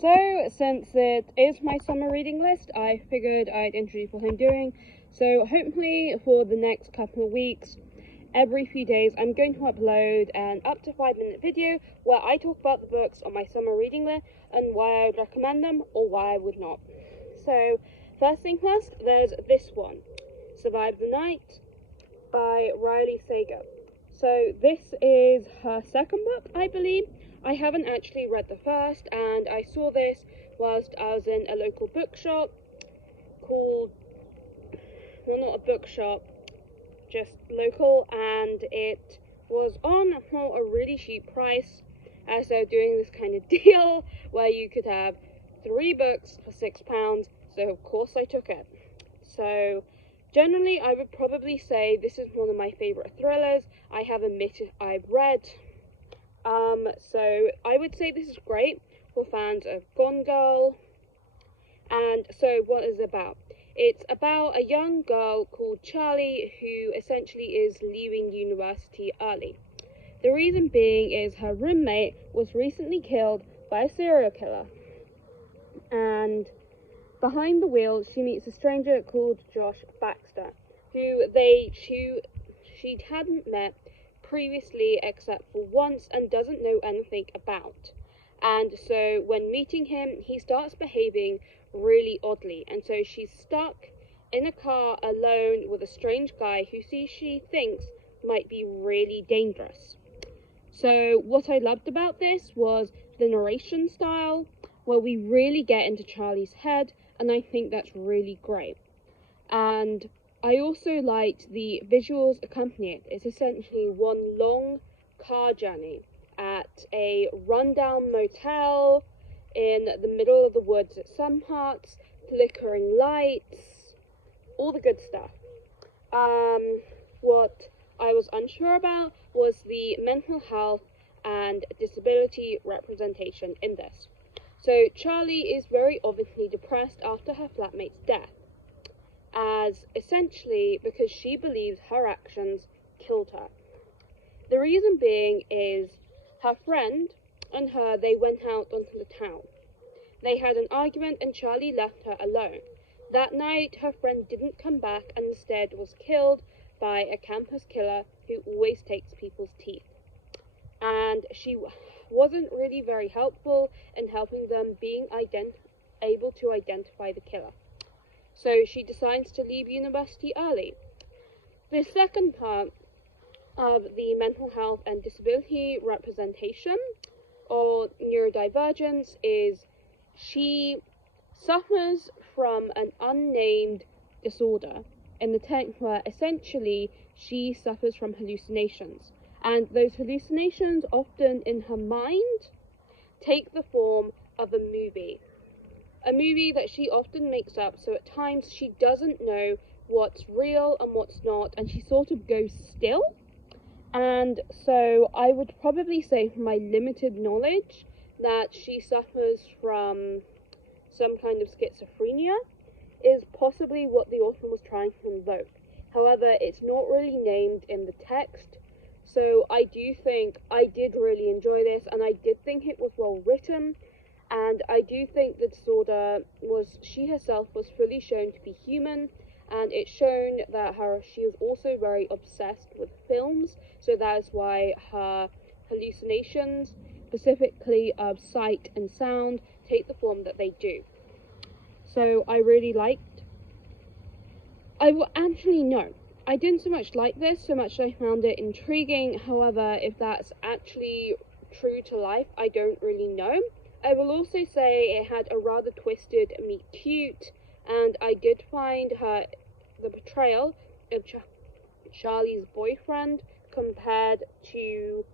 So, since it is my summer reading list, I figured I'd introduce what I'm doing. So, hopefully, for the next couple of weeks, every few days, I'm going to upload an up to 5-minute video where I talk about the books on my summer reading list and why I would recommend them or why I would not. So, first thing first, there's this one, Survive the Night by Riley Sager. So, this is her second book, I believe. I haven't actually read the first, and I saw this whilst I was in a local bookshop called, well, not a bookshop, just local, and it was on for a really cheap price, as they're doing this kind of deal where you could have 3 books for £6, so of course I took it. So generally I would probably say this is one of my favourite thrillers I have admitted I've read. So I would say this is great for fans of Gone Girl. And so what is it about? It's about a young girl called Charlie who essentially is leaving university early. The reason being is her roommate was recently killed by a serial killer. And behind the wheel she meets a stranger called Josh Baxter, who she hadn't met previously except for once and doesn't know anything about. And so when meeting him, he starts behaving really oddly, and so she's stuck in a car alone with a strange guy who she thinks might be really dangerous. So what I loved about this was the narration style, where we really get into Charlie's head, and I think that's really great. And I also liked the visuals accompanying it. It's essentially one long car journey at a rundown motel in the middle of the woods at some parts, flickering lights, all the good stuff. What I was unsure about was the mental health and disability representation in this. So Charlie is very obviously depressed after her flatmate's death, as essentially because she believes her actions killed her. The reason being is her friend and her, they went out onto the town. They had an argument and Charlie left her alone. That night her friend didn't come back and instead was killed by a campus killer who always takes people's teeth. And she wasn't really very helpful in helping them being able to identify the killer. So she decides to leave university early. The second part of the mental health and disability representation or neurodivergence is she suffers from an unnamed disorder in the text where essentially she suffers from hallucinations, and those hallucinations often in her mind take the form of a movie that she often makes up, so at times she doesn't know what's real and what's not, and she sort of goes still. And so I would probably say, from my limited knowledge, that she suffers from some kind of schizophrenia is possibly what the author was trying to invoke. However, it's not really named in the text, so I do think I did really enjoy this, and I did think it was well written, and I do think the disorder she herself was fully shown to be human, and it's shown that she was also very obsessed with films, so that is why her hallucinations, specifically of sight and sound, take the form that they do. So I really liked. Actually no, I didn't so much like this so much I found it intriguing. However, if that's actually true to life, I don't really know. I will also say it had a rather twisted meet cute, and I did find the portrayal of Charlie's boyfriend compared to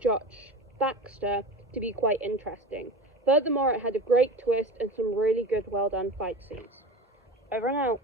Josh Baxter to be quite interesting. Furthermore, it had a great twist and some really good well done fight scenes. Over and out.